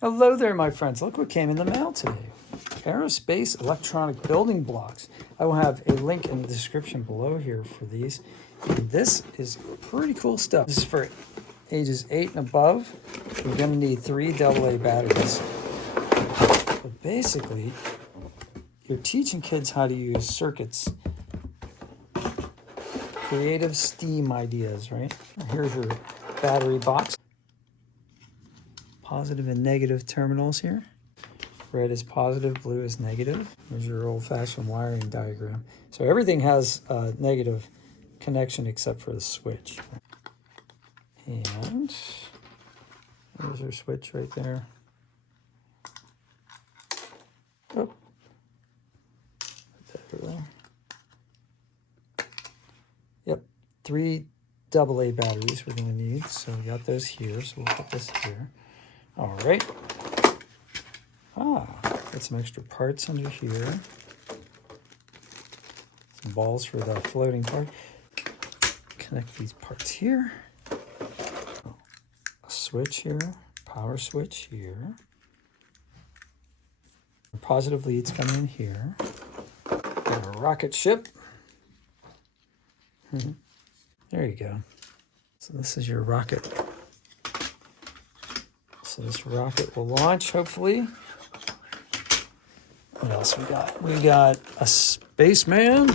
Hello there, my friends. Look what came in the mail today. Aerospace electronic building blocks. I will have a link in the description below here for these. And this is pretty cool stuff. This is for ages 8 and above. You're going to need 3 AA batteries. But basically, you're teaching kids how to use circuits. Creative STEAM ideas, right? Here's your battery box. Positive and negative terminals here. Red is positive, blue is negative. Here's your old-fashioned wiring diagram. So everything has a negative connection except for the switch. And there's your switch right there. Oh. Put that over there. Yep, 3 AA batteries we're going to need. So we got those here, so we'll put this here. All right. Got some extra parts under here. Some balls for the floating part. Connect these parts here. A switch here, power switch here. Positive leads come in here. Got a rocket ship. There you go. So this is your rocket. So this rocket will launch, hopefully. What else we got? We got a spaceman.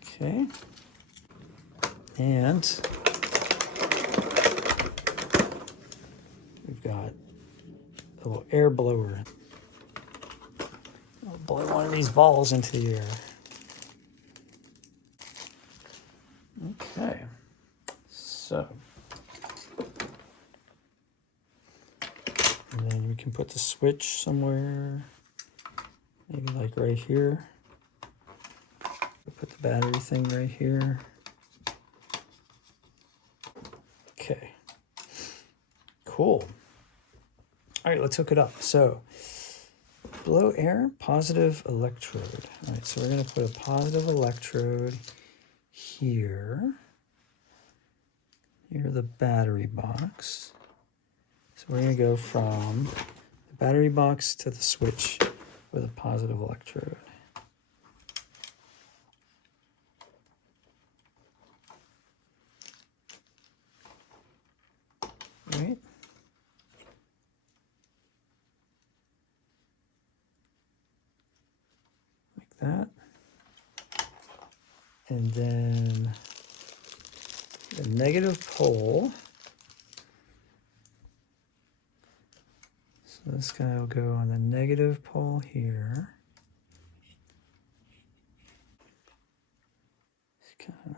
Okay. And we've got a little air blower. I'll blow one of these balls into the air. Okay. So. And then we can put the switch somewhere, maybe like right here. We'll put the battery thing right here. Okay, cool. All right, let's hook it up. So, blow air, positive electrode. All right, so we're gonna put a positive electrode here. Here's the battery box. So we're going to go from the battery box to the switch with a positive electrode. Right? Like that. And then the negative pole. So this guy will go on the negative pole here. Just kind of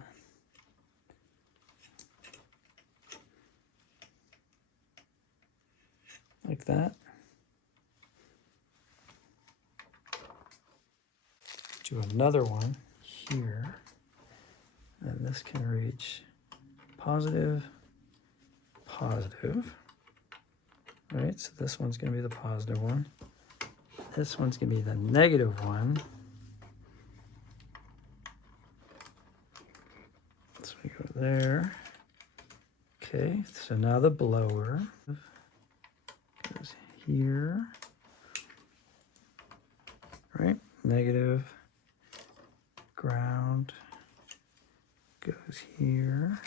like that. Do another one here. And this can reach positive, positive. Right, so this one's going to be the positive one. This one's going to be the negative one. So we go there. Okay, so now the blower goes here. Right, negative, ground goes here.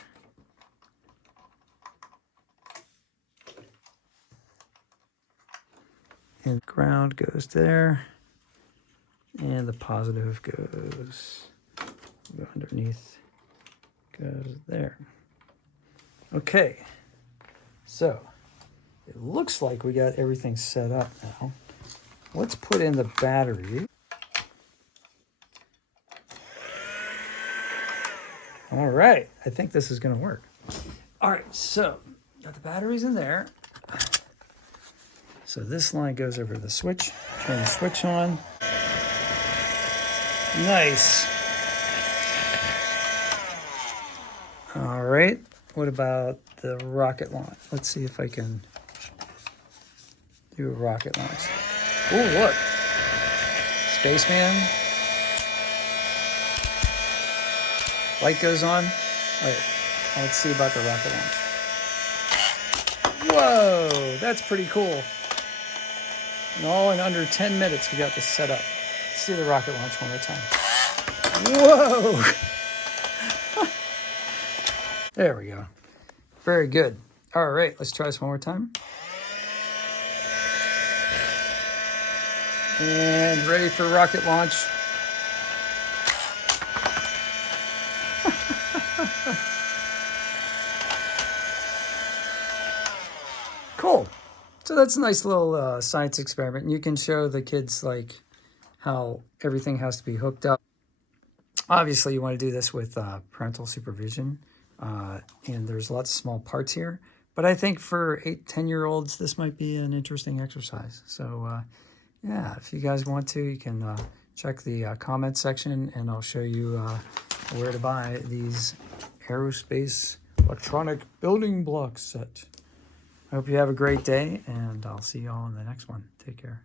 And ground goes there, and the positive goes underneath, goes there. Okay, so it looks like we got everything set up now. Let's put in the battery. All right, I think this is going to work. All right, so got the batteries in there. So this line goes over to the switch. Turn the switch on. Nice. All right. What about the rocket launch? Let's see if I can do a rocket launch. Oh, look. Spaceman. Light goes on. All right. Let's see about the rocket launch. Whoa, that's pretty cool. And all in under 10 minutes, we got this set up. Let's see the rocket launch one more time. Whoa! There we go. Very good. All right, let's try this one more time. And ready for rocket launch. Cool. So that's a nice little science experiment. And you can show the kids like how everything has to be hooked up. Obviously, you want to do this with parental supervision. And there's lots of small parts here. But I think for 8, 10-year-olds, this might be an interesting exercise. So yeah, if you guys want to, you can check the comment section and I'll show you where to buy these Aerospace electronic building block set. I hope you have a great day, and I'll see you all in the next one. Take care.